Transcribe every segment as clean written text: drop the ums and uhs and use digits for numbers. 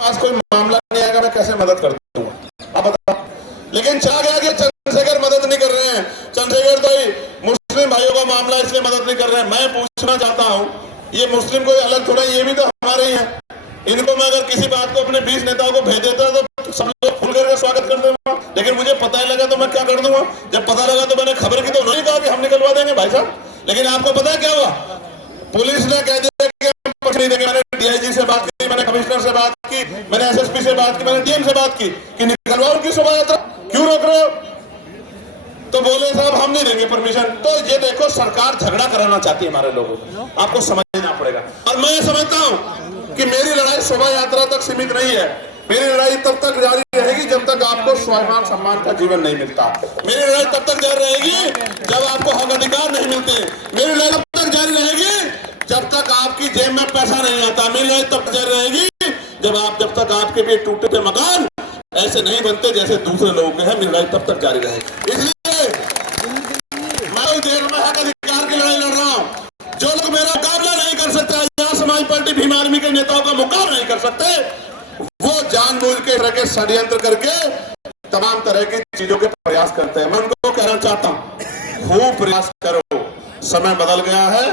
पास कोई मामला नहीं आएगा, मैं कैसे मदद कर दूंगा आप बताओ। लेकिन चाह गया कि चंद्रशेखर मदद नहीं कर रहे हैं, चंद्रशेखर तो मुस्लिम भाइयों का मामला इसलिए मदद नहीं कर रहे हैं। मैं पूछना चाहता हूं, ये मुस्लिम कोई अलग थोड़ा, ये भी तो हमारे ही हैं। इनको मैं अगर किसी बात को अपने 20 नेताओं को भेज देता तो सब लोग खुल करके स्वागत कर देंगे, लेकिन मुझे पता ही लगा तो मैं क्या कर दूंगा। जब पता लगा तो मैंने खबर की तो उन्होंने कहा कि हम निकलवा देंगे भाई साहब। लेकिन आपको पता है क्या हुआ? पुलिस ने कह दिया कि नहीं देंगे। मैंने डीआईजी से बात की, मैंने कमिश्नर से बात की, मैंने एसएसपी से बात की, मैंने डीएम से बात की कि निकलवाओ उनकी शोभा यात्रा, क्यों रोक रहे हो? तो बोले साहब हम नहीं देंगे परमिशन। तो ये देखो, सरकार झगड़ा कराना चाहती है हमारे लोगों को, आपको समझना पड़ेगा। और मैं ये समझता हूं कि मेरी लड़ाई शोभा यात्रा तक सीमित नहीं है। मेरी लड़ाई तब तक जारी रहेगी जब तक आपको स्वाभिमान सम्मान का जीवन नहीं मिलता। मेरी लड़ाई तब तक जारी रहेगी जब आपको हक अधिकार नहीं मिलते। मेरी लड़ाई तब तक जारी रहेगी जब तक आपकी जेब में पैसा नहीं आता। मेरी लड़ाई तब जारी रहेगी जब तक आपके भी टूटे हुए मकान ऐसे नहीं बनते जैसे दूसरे लोगों के हैं। मेरी लड़ाई तब तक जारी रहेगी। इसलिए मैं देर में हक अधिकार की लड़ाई लड़ रहा हूं। जो लोग मेरा मुकाबला नहीं कर सकते, आजाद समाज पार्टी भीम आर्मी के नेताओं का मुकाबला नहीं कर सकते, वो जानबूझ के षड्यंत्र करके तमाम तरह की चीजों के प्रयास करते हैं। मैं उनको कहना चाहता हूं, खूब प्रयास करो, समय बदल गया है।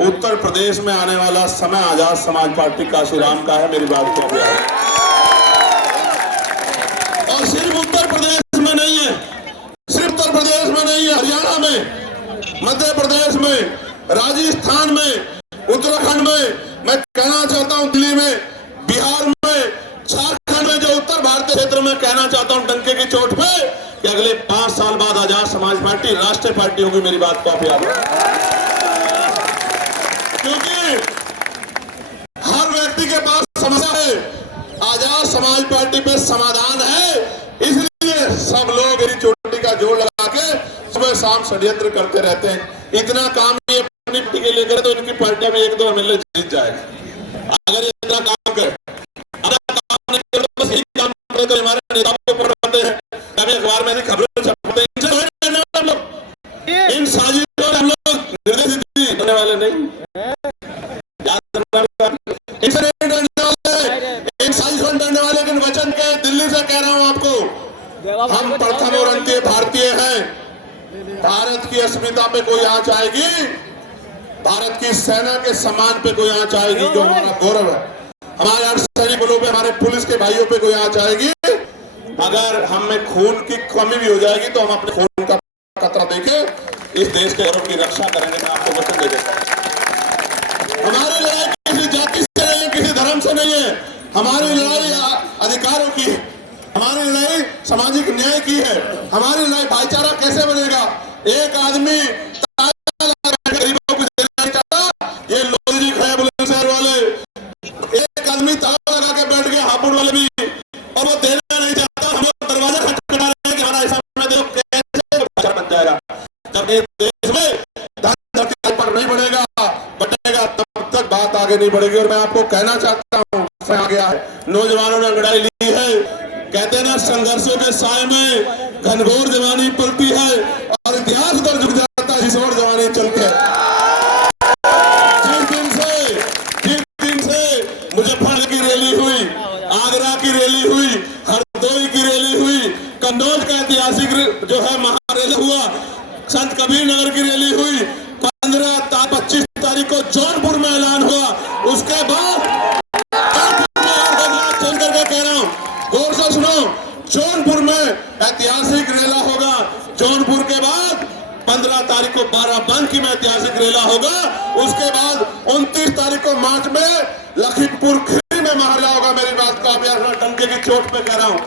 उत्तर प्रदेश में आने वाला समय आजाद समाज पार्टी काशीराम का है, मेरी बात को गया है। और सिर्फ उत्तर प्रदेश में नहीं है, सिर्फ उत्तर प्रदेश में नहीं है, हरियाणा में, मध्य प्रदेश में, राजस्थान में, उत्तराखंड में, मैं कहना चाहता हूं दिल्ली में, बिहार में, झारखंड में, जो उत्तर भारतीय क्षेत्र में, कहना चाहता हूं डंके की चोट पे कि अगले 5 साल बाद आजाद समाज पार्टी राष्ट्रीय पार्टी होगी। मेरी बात को आप याद रखें, क्योंकि हर व्यक्ति के पास समस्या है, आजाद समाज पार्टी पे समाधान है। इसलिए सब लोग मेरी चोटी का जोड़ लगा के सुबह शाम षड्यंत्र करते रहते हैं। इतना काम ये अपनी पार्टी के लिए करे तो इनकी पार्टी में 1-2 एमएलए जीत जाएगा। अगर ये इतना काम करे, तो हमारे नेताओं को पढ़ते हैं, कभी अखबार में खबरें छपते हैं, इन साजिशों हम लोग निर्देशित होने वाले नहीं, इन साजिशों डरने वाले। लेकिन वचन के दिल्ली से कह रहा हूं आपको, हम प्रथम और अंतिम भारतीय हैं। भारत की अस्मिता पे कोई आंच आएगी, भारत की सेना के सम्मान पे कोई आंच आएगी, जो हमारा गौरव है, हमारे अर्धसैनिक बलों पे, हमारे पुलिस के भाइयों पे कोई आंच आएगी, अगर हम में खून की कमी भी हो जाएगी तो हम अपने खून का खतरा देके इस देश के गौरव की रक्षा करेंगे। मैं आपको वचन दे देता हूं। हमारी लड़ाई किसी जाति से नहीं है, किसी धर्म से नहीं है, हमारी लड़ाई अधिकारों की है, हमारी लड़ाई सामाजिक न्याय की है, हमारी लड़ाई भाईचारा कैसे बनेगा। एक आदमी गरीबों को देना नहीं चाहता, ये लोधी जी खड़े बुलंदशहर वाले, एक आदमी ताला लगा के बैठ गया हापुड़ वाले भी, और वो देना नहीं चाहता। हम लोग दरवाजा खटखटा रहे हैं कि हमारा हिसाब में देखो कैसे भाईचारा बन जाएगा। जब ये देश में धरती पर नहीं बढ़ेगा तब तक बात आगे नहीं बढ़ेगी। और मैं आपको कहना चाहता हूँ, आ गया है, नौजवानों ने लड़ाई ली है, कहते हैं ना, संघर्षों के साए में घनघोर जवानी पलती है और इतिहास पर झुक जाता है जिस और जवानी चलती है। जिस दिन से मुजफ्फरनगर की रैली हुई, आगरा की रैली हुई, हरदोई की रैली हुई, कन्नौज का ऐतिहासिक जो है महारैली हुआ, संत कबीर नगर की रैली हुई, 25 तारीख को जौनपुर में ऐलान हुआ, उसके बाद चल करके कह रहा हूं, गौर से सुनो, जौनपुर में ऐतिहासिक रेला होगा। जौनपुर के बाद 15 तारीख को बाराबंकी में ऐतिहासिक रेला होगा। उसके बाद 29 तारीख को मार्च में लखीमपुर खीरी में महारेला होगा। मेरी बात को आप यार डंके की चोट पे कह रहा हूं।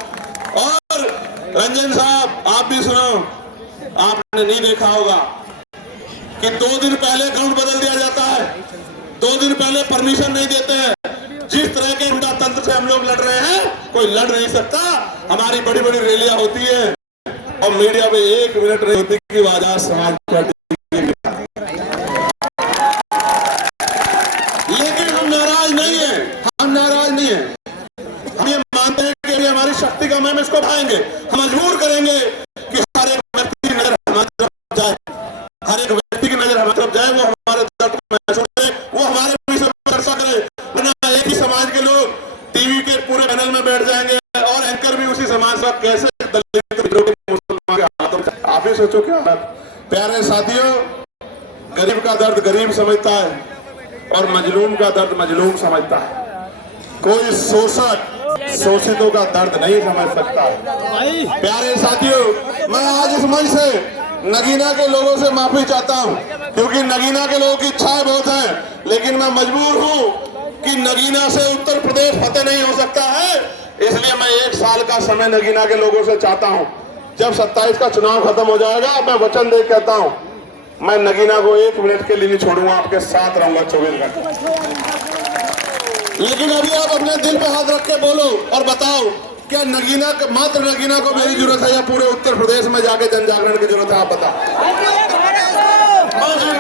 और रंजन साहब, आप भी सुनो, आपने नहीं देखा होगा कि 2 दिन पहले ग्राउंड बदल दिया जाता है, 2 दिन पहले परमिशन नहीं देते हैं। जिस तरह के उल्टा तंत्र से हम लोग लड़ रहे हैं, कोई लड़ नहीं सकता। हमारी बड़ी बड़ी रैलियां होती है और मीडिया में 1 मिनट नहीं होती कि आजाद समाज पार्टी, लेकिन हम नाराज नहीं है, हम नाराज नहीं है। हम ये मानते हैं कि हमारी शक्ति का हम इसको भाएंगे, हम मजबूर करेंगे कि हर एक व्यक्ति की नजर हमारी तरफ जाए, हर एक व्यक्ति की नजर हमारी तरफ जाए, वो हमारे दर्द को महसूस करे, वो हमारे विषय में चर्चा करे। एक ही समाज के लोग टीवी के पूरे पैनल में बैठ जाएंगे और एंकर भी उसी समाज का, कैसे दलित मुसलमान के हाथों में। आप ही सोचो क्या हालत। प्यारे साथियों, गरीब का दर्द गरीब समझता है और मजलूम का दर्द मजलूम समझता है। कोई शोषक शोषितों का दर्द नहीं समझ सकता है। प्यारे साथियों, मैं आज इस मंच से नगीना के लोगों से माफी चाहता हूं, क्योंकि नगीना के लोगों की इच्छाएं बहुत हैं, लेकिन मैं मजबूर हूं कि नगीना से उत्तर प्रदेश फतेह नहीं हो सकता है। इसलिए मैं 1 साल का समय नगीना के लोगों से चाहता हूं। जब 27 का चुनाव खत्म हो जाएगा, मैं वचन दे कहता हूं, मैं नगीना को 1 मिनट के लिए नहीं छोड़ूंगा, आपके साथ रहूंगा 24 घंटे। लेकिन अभी आप अपने दिल पे हाथ रख के बोलो और बताओ, क्या नगीना मात्र नगीना को मेरी जरूरत है या पूरे उत्तर प्रदेश में जाके जन जागरण की जरूरत है? आप बताओ।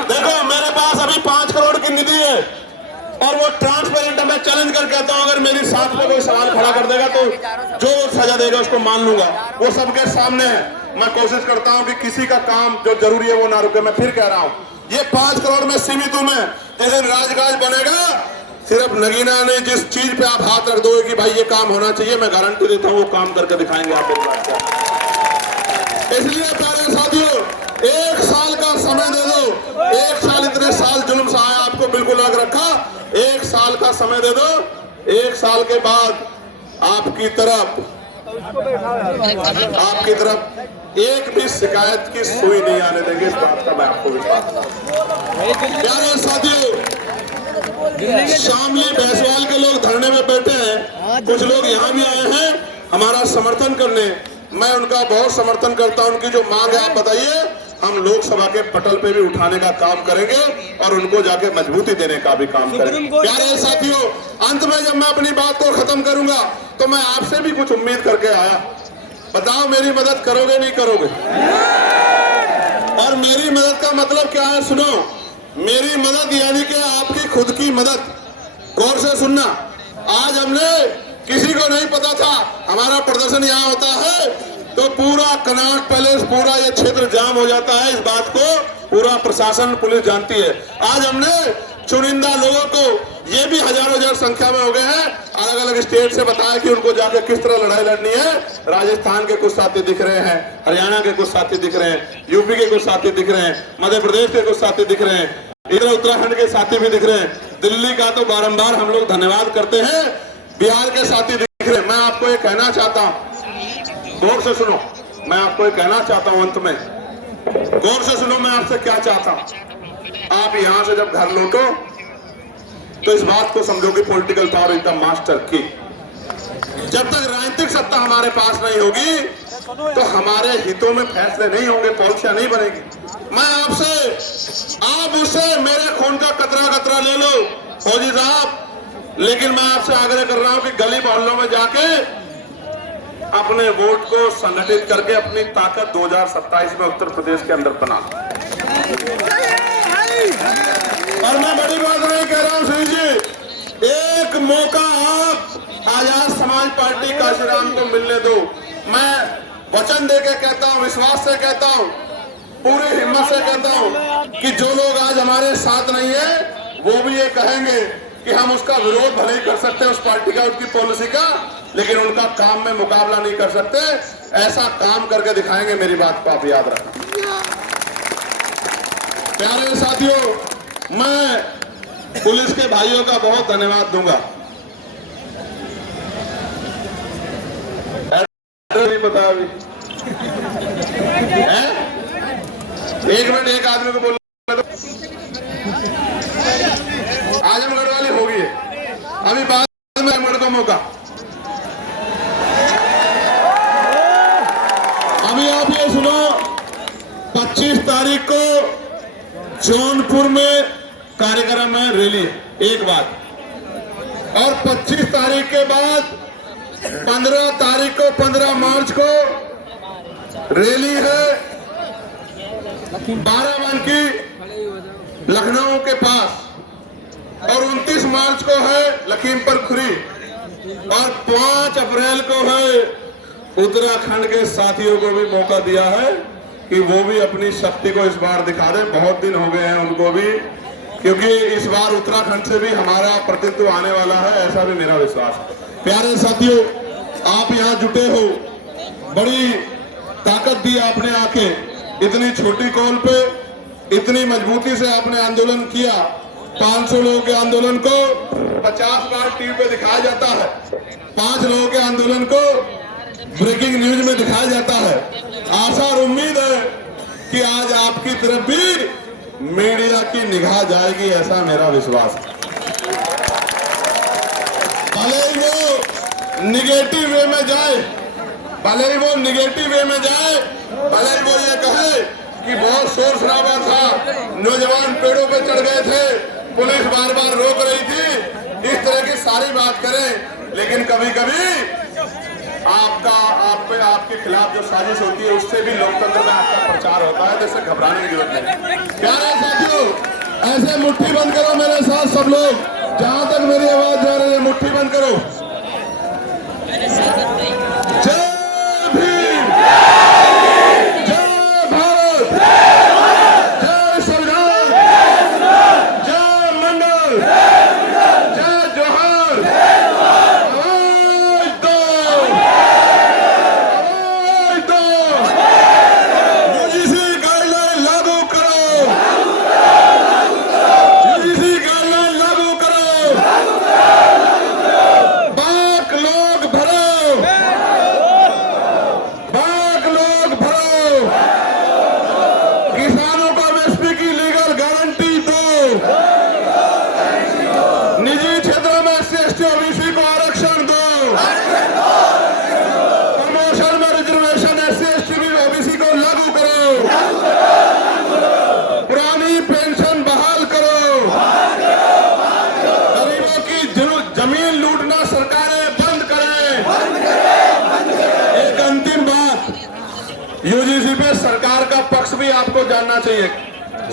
देखो, मेरे पास अभी 5 करोड़ की निधि है और वो ट्रांसपेरेंट है। मैं चैलेंज कर कहता हूं, अगर मेरी साथ में कोई सवाल खड़ा कर देगा तो जो सजा देगा उसको मान लूंगा। वो सबके सामने है। मैं कोशिश करता हूं कि किसी का काम जो जरूरी है वो ना रुके। मैं फिर कह रहा हूं, ये 5 करोड़ में सीमित हूं मैं। जिस दिन राजकाज बनेगा, सिर्फ नगीना ने जिस चीज पे आप हाथ रख दोगे कि भाई ये काम होना चाहिए, मैं गारंटी देता हूं वो काम करके दिखाएंगे आप। इसलिए प्यारे साथियों, 1 साल का समय दे दो। 1 साल, इतने साल जुल्म सहाया, आपको बिल्कुल अलग रखा। 1 साल का समय दे दो। 1 साल के बाद आपकी तरफ एक भी शिकायत की सुई नहीं आने देंगे। इस बात का मैं आपको विश्वास। प्यारे साथियों, शामली भैंसवाल के लोग धरने में बैठे हैं, कुछ लोग यहाँ भी आए हैं हमारा समर्थन करने। मैं उनका बहुत समर्थन करता हूं। उनकी जो मांग है आप बताइए, हम लोकसभा के पटल पे भी उठाने का काम करेंगे और उनको जाके मजबूती देने का भी काम करेंगे। प्यारे साथियों, अंत में जब मैं अपनी बात को खत्म करूंगा तो मैं आपसे भी कुछ उम्मीद करके आया। बताओ, मेरी मदद करोगे नहीं करोगे? और मेरी मदद का मतलब क्या है? सुनो, मेरी मदद यानी कि आपकी खुद की मदद। गौर से सुनना। आज हमने, किसी को नहीं पता था हमारा प्रदर्शन यहाँ होता है तो पूरा कनॉट पैलेस, पूरा ये क्षेत्र जाम हो जाता है। इस बात को पूरा प्रशासन, पुलिस जानती है। आज हमने चुनिंदा लोगों को, ये भी हजारों संख्या में हो गए हैं, अलग अलग स्टेट से बताया कि उनको जाके किस तरह लड़ाई लड़नी है। राजस्थान के कुछ साथी दिख रहे हैं, हरियाणा के कुछ साथी दिख रहे हैं, यूपी के कुछ साथी दिख रहे हैं, मध्य प्रदेश के कुछ साथी दिख रहे हैं, इधर उत्तराखंड के साथी भी दिख रहे हैं। दिल्ली का तो बारंबार हम लोग धन्यवाद करते हैं, बिहार के साथी दिख रहे हैं। मैं आपको ये कहना चाहता हूँ, गौर से सुनो, मैं आपको ये कहना चाहता हूँ अंत में, गौर से सुनो, मैं आपसे क्या चाहता हूँ। आप यहाँ से जब घर लौटो तो इस बात को समझो कि political power is the master की। जब तक राजनीतिक सत्ता हमारे पास नहीं होगी तो हमारे हितों में फैसले नहीं होंगे, पॉलिसियां नहीं बनेगी। मैं आपसे, आप उससे मेरे खून का कतरा कतरा ले लो फौजी साहब, लेकिन मैं आपसे आग्रह कर रहा हूं कि गली मोहल्लों में जाके अपने वोट को संगठित करके अपनी ताकत 2027 में उत्तर प्रदेश के अंदर बना। और मैं बड़ी बात नहीं कह रहा हूं श्री जी, एक मौका आप आजाद समाज पार्टी काशीराम को मिलने दो। मैं वचन देके कहता हूं, विश्वास से कहता हूं, पूरी हिम्मत से कहता हूं कि जो लोग आज हमारे साथ नहीं है वो भी ये कहेंगे कि हम उसका विरोध भले ही कर सकते हैं, उस पार्टी का, उसकी पॉलिसी का, लेकिन उनका काम में मुकाबला नहीं कर सकते। ऐसा काम करके दिखाएंगे। मेरी बात को आप याद रखना। प्यारे साथियों, मैं पुलिस के भाइयों का बहुत धन्यवाद दूंगा। नहीं पता अभी है? 1 मिनट, एक आदमी को बोलना दो। आजमगढ़ वाली होगी अभी, बाद में आजमगढ़ का मौका। अभी आप ये सुनो, 25 तारीख को जौनपुर में कार्यक्रम है, रैली, एक बात। और 25 तारीख के बाद 15 तारीख को, 15 मार्च को रैली है बाराबंकी लखनऊ के पास, और 29 मार्च को है लखीमपुर खीरी, और 5 अप्रैल को है। उत्तराखंड के साथियों को भी मौका दिया है कि वो भी अपनी शक्ति को इस बार दिखा दें। बहुत दिन हो गए हैं उनको भी, क्योंकि इस बार उत्तराखंड से भी हमारा प्रतिनिधित्व आने वाला है, ऐसा भी मेरा विश्वास है। प्यारे साथियों, आप यहाँ जुटे हो, बड़ी ताकत दी आपने आके, इतनी छोटी कॉल पे इतनी मजबूती से आपने आंदोलन किया। 500 लोगों के आंदोलन को 50 बार टीवी पे दिखाया जाता है, 5 लोगों के आंदोलन को ब्रेकिंग न्यूज में दिखाया जाता है। आशा और उम्मीद है कि आज आपकी तरफ भी मीडिया की निगाह जाएगी, ऐसा मेरा विश्वास है। भले ही वो निगेटिव वे में जाए, भले ही वो निगेटिव वे में जाए, भले ही वो ये कहे कि बहुत शोर शराबा था, नौजवान पेड़ों पे चढ़ गए थे, पुलिस बार बार रोक रही थी, इस तरह की सारी बात करें, लेकिन कभी कभी आपके खिलाफ जो साजिश होती है उससे भी लोकतंत्र में आपका प्रचार होता है, जैसे घबराने की जरूरत नहीं। प्यारे साथियों, ऐसे मुट्ठी बंद करो मेरे साथ सब लोग, जहां तक मेरी आवाज जा रही है मुट्ठी बंद करो। जय भीम, जय भारत, जय संविधान, जय मंडल, जय जोहार, आवाज दो, आवाज दो, यूजीसी गाइडलाइन लागू करो, यूजीसी गाइडलाइन लागू करो, बाक लोग भरो, बाक लोग भरो, किसानों को एमएसपी की लीगल गारंटी दो, निजी क्षेत्रों में एससी ओबीसी को आरक्षण दो, प्रमोशन में रिजर्वेशन एससी ओबीसी को लागू करो, पुरानी पेंशन बहाल करो, गरीबों की जमीन लूटना सरकारें बंद करें। एक अंतिम बात, यूजीसी पे सरकार का पक्ष भी आपको जानना चाहिए।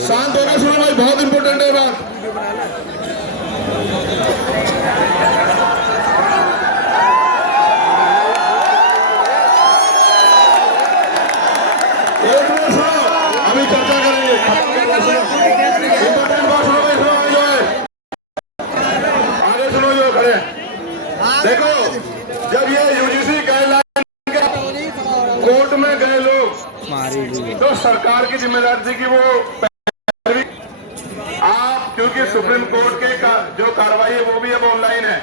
शांत होकर सुनो भाई, बहुत इंपॉर्टेंट है बात। एक मिनट सुनो, अभी चर्चा करेंगे। इंपॉर्टेंट बात सुनो भाई, सुनो जो है आगे सुनो जो खड़े हैं। देखो, जब ये यूजीसी गाइडलाइन कोर्ट में गए लोग तो सरकार की जिम्मेदारी थी कि वो आप, क्योंकि सुप्रीम कोर्ट के जो कार्रवाई है वो भी अब ऑनलाइन है,